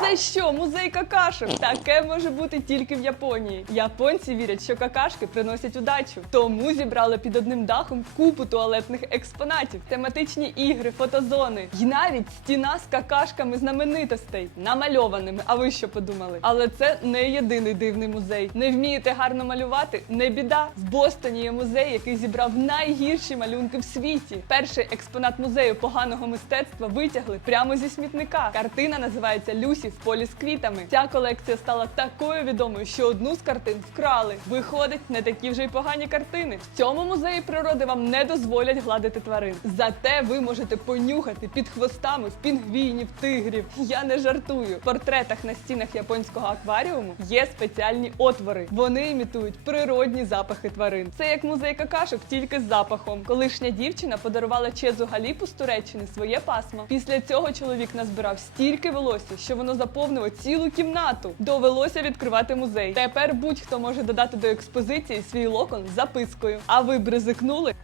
Це що, музей какашок? Таке може бути тільки в Японії. Японці вірять, що какашки приносять удачу. Тому зібрали під одним дахом купу туалетних експонатів, тематичні ігри, фотозони і навіть стіна з какашками знаменитостей, намальованими. А ви що подумали? Але це не єдиний дивний музей. Не вмієте гарно малювати? Не біда. В Бостоні є музей, який зібрав найгірші малюнки в світі. Перший експонат музею поганого мистецтва витягли прямо зі смітника. Картина називається Люсі в полі з квітами. Ця колекція стала такою відомою, що одну з картин вкрали. Виходить, не такі вже й погані картини. В цьому музеї природи вам не дозволять гладити тварин. Зате ви можете понюхати під хвостами в пінгвінів, тигрів. Я не жартую. В портретах на стінах японського акваріуму є спеціальні отвори. Вони імітують природні запахи тварин. Це як музей какашок, тільки з запахом. Колишня дівчина подарувала Чезу Галіпу з Туреччини своє пасмо. Після цього чоловік назбирав стільки волосся, що воно заповнило цілу кімнату. Довелося відкривати музей. Тепер будь-хто може додати до експозиції свій локон з запискою. А ви б ризикнули?